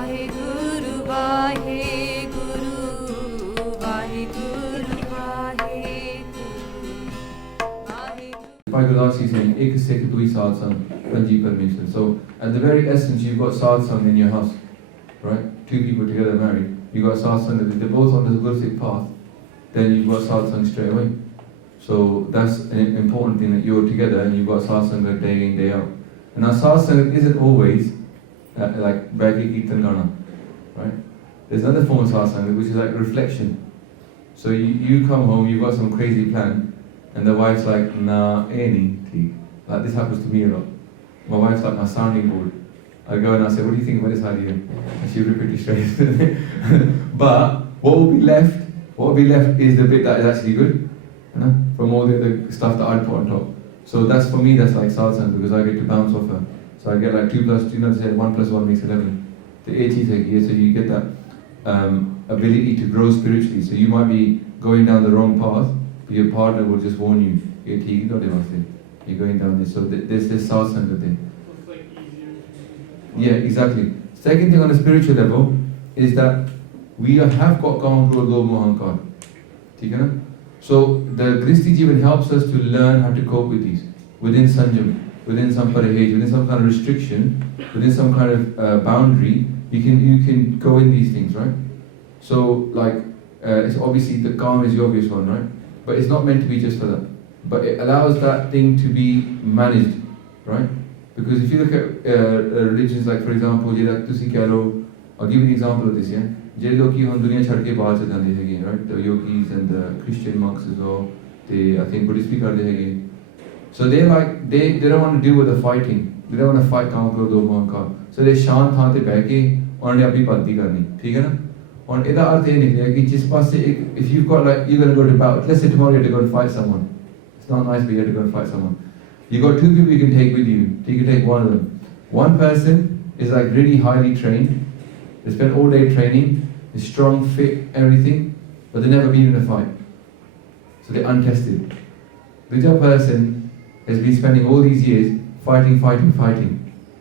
Bhai Gurdas is saying, Ek Sikh Dui Sad Sang, Panji Parmeshwar. So, at the very essence, you've got Sad Sang in your house, right? Two people together married. You've got Sad Sang, if they're both on the Gursikh path, then you've got Sad Sang straight away. So, that's an important thing, that you're together and you've got Sad Sang day in, day out. And now Sad Sang isn't always like Bhakti Kirtan Gana, right? There's another form of Sad Sang, which is like reflection. So, you come home, you've got some crazy plan, and the wife's like, nah, any. Like this happens to me a lot. My wife's like my sounding board. I go and I say, what do you think about this idea? And she repeats it straight. But what will be left? What will be left is the bit that is actually good, you know, from all the other stuff that I'd put on top. So that's for me. That's like Sad Sang, because I get to bounce off her. So I get like 2 plus 2. You know, say 1 plus 1 makes 11. The 80 here, so you get that ability to grow spiritually. So you might be going down the wrong path, but your partner will just warn you. You're going down this. So there's this Sad Sang thing. It's like easier. Yeah, exactly. Second thing on a spiritual level is that we have got Kam, Krodh, Lobh, Moh, Ahankar. So the Gristi Jivan helps us to learn how to cope with these within Sanjam, within some parahej, within some kind of restriction, within some kind of boundary. You can go in these things, right? So like it's obviously the Kam is the obvious one, right? But it's not meant to be just for that. But it allows that thing to be managed, right? Because if you look at religions like, for example, I'll give you an example of this, yeah? Right? The yogis and the Christian monks as well, I think Buddhist people are. So they don't want to deal with the fighting. They don't want to fight Kam, Krodh, Lobh, Moh, Ahankar. So they shant thant pe beh ke unhone apni bhakti karni, theek hai na? And ida arth ye nikliya ki jis paase if you've got like, you're going to go to battle, let's say tomorrow you have to go and fight someone. It's not nice, but you have to go and fight someone. You've got 2 people you can take with you. You can take one of them. One person is like really highly trained. They spend all day training. They're strong, fit, everything, but they've never been in a fight. So they're untested. The other person has been spending all these years fighting.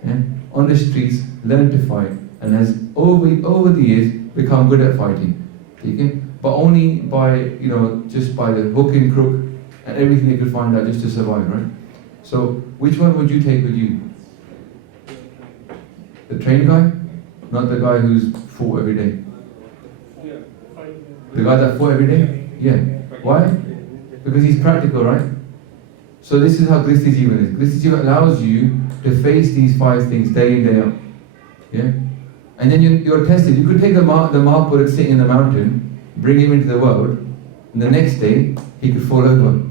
Yeah? On the streets, learned to fight, and has over the years become good at fighting. Okay? But only by, just by the hook and crook and everything they could find out just to survive, right? So, which one would you take with you? The trained guy? Not the guy who's fought every day? The guy that fought every day? Yeah. Why? Because he's practical, right? So this is how Gristi Jivan is. Gristi Jivan allows you to face these 5 things day in, day out. Yeah? And then you're tested. You could take the Mahapurush sitting in the mountain, bring him into the world, and the next day he could fall over.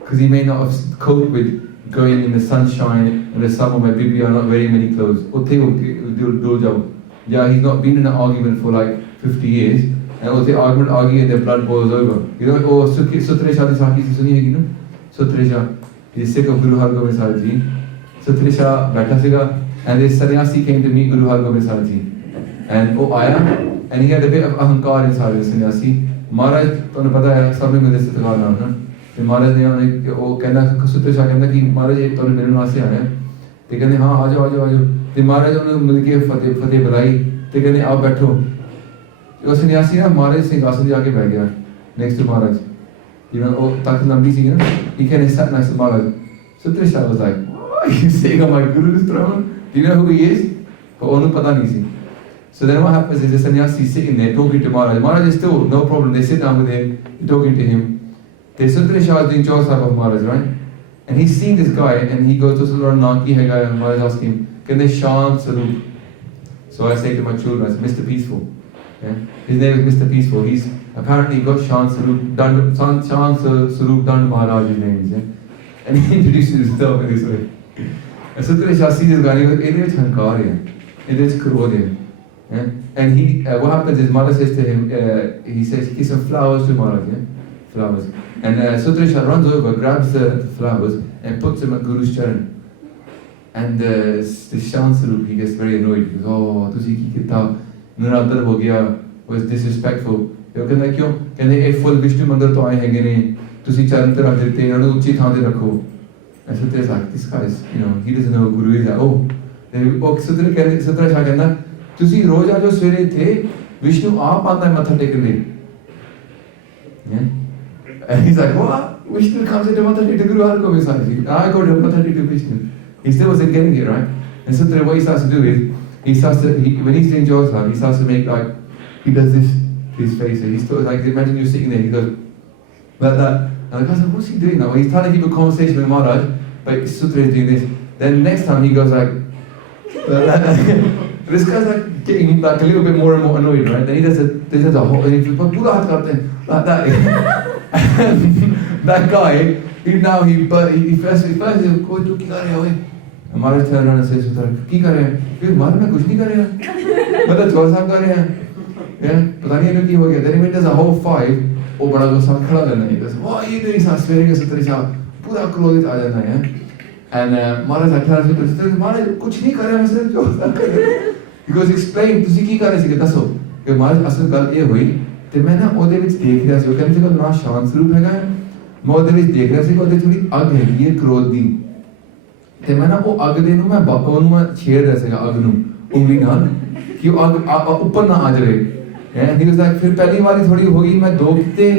Because he may not have coped with going in the sunshine and the summer where Bibi are not wearing many clothes. Yeah, he's not been in an argument for like 50 years, and the argument and their blood boils over. Sakhi of Sutreh Shah, Sutreh Shah, he's sick of Guru Hargobind Sahib Ji. Sutreh Shah baitha siga, and this sannyasi came to meet Guru Hargobind Sahib Ji. And and he had a bit of ahankar inside the sannyasi. Maharaj, tonu pata hai, sabne mein this itikad naam na. ਤੇ ਮਹਾਰਾਜ ਨੇ ਉਹ ਕਹਿੰਦਾ ਸੁਤਰੇ ਸ਼ਾਹ ਕਹਿੰਦਾ ਕਿ ਮਹਾਰਾਜ ਇਹ ਤੁਹਾਨੂੰ ਮਿਲਣ ਵਾਸਤੇ ਆਇਆ ਤੇ ਕਹਿੰਦੇ ਹਾਂ ਆ ਜਾਓ ਤੇ ਮਹਾਰਾਜ ਉਹਨੂੰ ਮਿਲ ਕੇ ਫਤਿਹ ਬੁਲਾਈ ਤੇ ਕਹਿੰਦੇ ਆਓ ਬੈਠੋ ਉਹ ਸੰਨਿਆਸੀ ਨਾ ਮਹਾਰਾਜ ਸਿੰਘਾਸਨ ਤੇ ਜਾ ਕੇ ਬੈਠ ਗਿਆ next to ਮਹਾਰਾਜ ਉਹ ਤਖਤ ਲੰਬੀ ਸੀ ਨਾ he can sat next to Maharaj ਸੁਤਰੇ Shah was like what you saying on my guru's throne? Do you know who he is? ਪਰ ਉਹਨੂੰ ਪਤਾ ਨਹੀਂ ਸੀ. So then what happens is the sannyasi sitting there talking to Maharaj. Maharaj is still no problem, they sit down with him, talking to him. The Sutreh Shah is doing Chauthab of Maharaj, right? And he's seeing this guy and he goes to Sultan Naki hai guy and Maharaj asks him, can they Shant Sarup? So I say to my children, I say, Mr. Peaceful. Yeah? His name is Mr. Peaceful. He's apparently got Shant Sarup Dand Maharaj, his name is. Yeah? And he introduces himself in this way. And Sutreh Shah sees this guy and he goes, Edich Hankar hai, Edich Krodh hai. Yeah? And what happens is Maharaj says to him, he says, give some flowers to Maharaj. Yeah? Flowers. And Sutreh Shah runs over, grabs the flowers and puts them at Guru's charan. And the Shant Sarup, he gets very annoyed. He goes, oh, tusi ki kita, naradar ho gaya, was disrespectful. He goes, kyo? Kehne, eh, full Vishnu mandir to aaye hainge ne, tusi charan te rakh dete, anu uchi thaan te rakho. And Sutreh Shah, this guy is, he doesn't know who Guru is. Sutreh Shah kehna, तुसी रोज आ जो सवेरे थे विष्णु आप आता है मत्था टेकने and he's like what Vishnu comes into Matha to Guru Hargobind Sahibi I go to Matha to Vishnu he still wasn't getting it right and so what he starts to do is when he's doing Jyotsna he starts to make like he does this to his face and he's still like imagine you're sitting there he goes like that and the guy's like what's he doing now he's trying to keep a conversation with Maharaj but Sutra is doing this then next time he goes like this guy's like getting like a little bit more and more annoyed right then he does a whole and he pura hath karte hain like that that guy he first koi tu ki kar raha hai हमारे चरण से सुतर की कर रहे हैं फिर हमारे में कुछ नहीं कर रहे हैं मतलब जोर साहब कर रहे हैं पता नहीं क्या हो गया then he went as a whole five वो बड़ा गुस्सा में खड़ा रहना है because what are you doing साथ सवेरे के सुतर शाह पूरा क्रोधित आ जाना है and हमारे साथ सुतर हमारे कुछ नहीं कर रहे हैं सिर्फ जोर साहब कर रहे हैं because explain ਤੁਸੀਂ ਕੀ ਕਰ ਰਹੇ ਸੀ ਦੱਸੋ ਕਿ ਹਮਾਰੇ ਅਸਲ ਗੱਲ ਇਹ ਹੋਈ ਤੇ ਮੈਂ ਨਾ ਉਹਦੇ ਵਿੱਚ ਦੇਖ ਰਿਹਾ ਸੀ ਉਹ ਕਹਿੰਦੇ ਕਿ ਬੜਾ ਸ਼ਾਂਤ ਸਰੂਪ ਹੈਗਾ ਮੈਂ ਉਹਦੇ ਵਿੱਚ ਦੇਖ ਰਿਹਾ ਸੀ ਕਿ ਉਹਦੇ ਥੋੜੀ ਅੱਗ ਹੈਗੀ ਹੈ ਕ੍ਰੋਧ ਦੀ ਤੇ ਮੈਂ ਨਾ ਉਹ ਅੱਗ ਦੇ ਨੂੰ ਮੈਂ ਉਹਨੂੰ ਮੈਂ ਛੇੜ ਰਿਹਾ ਸੀਗਾ ਅੱਗ ਨੂੰ ਉਂਗਲੀ ਨਾਲ ਕਿ ਉਹ ਅੱਗ ਉੱਪਰ ਨਾ ਆ ਜਾਵੇ and he was like ਫਿਰ ਪਹਿਲੀ ਵਾਰੀ ਥੋੜੀ ਹੋ ਗਈ ਮੈਂ ਦੋ ਕੀਤੇ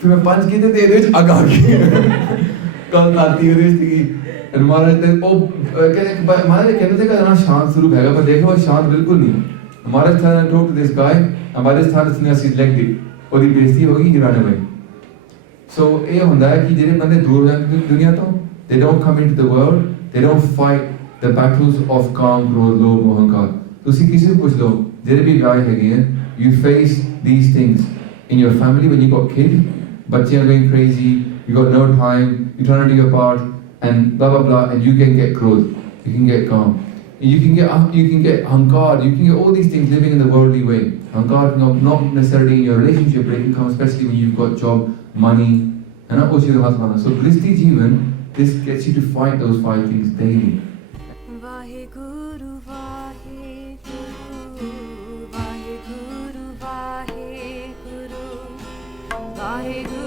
ਫਿਰ ਮੈਂ ਪੰਜ ਕੀਤੇ ਤੇ ਇਹਦੇ ਵਿੱਚ ਅੱਗ ਆ ਗਈ ਕੱਲ ਆਤੀ ਉਹਦੇ ਵਿੱਚ ਸੀਗੀ and महाराज ते ओ कहते महाराज कहते थे कि ना शांत स्वरूप हैगा पर देखो शांत बिल्कुल नहीं महाराज था टॉक टू दिस गाय हमारे स्थान से ने सिलेक्ट दी ਉਹਦੀ ਬੇਇੱਜ਼ਤੀ ਹੋ ਗਈ he ran away so ਇਹ ਹੁੰਦਾ ਹੈ ਕਿ ਜਿਹੜੇ ਬੰਦੇ ਦੂਰ ਜਾਂਦੇ ਦੁਨੀਆ ਤੋਂ they don't come into the world they don't fight the battles of काम क्रोध लोभ अहंकार ਤੁਸੀਂ ਕਿਸੇ ਨੂੰ ਪੁੱਛ ਲਓ ਜਿਹੜੇ ਵੀ ਗਾਇ ਹੈਗੇ ਆ you face these things in your family when you got kids ਬੱਚੇ are going crazy you got no time you're trying to do your part and blah blah blah and you can get growth you can get calm you can get hankar you can get all these things living in the worldly way hankar not necessarily in your relationship but it can come especially when you've got job money and not also your husband so Kristi Jeevan this gets you to fight those five things daily Vaheguru Vaheguru Vaheguru Vaheguru Vaheguru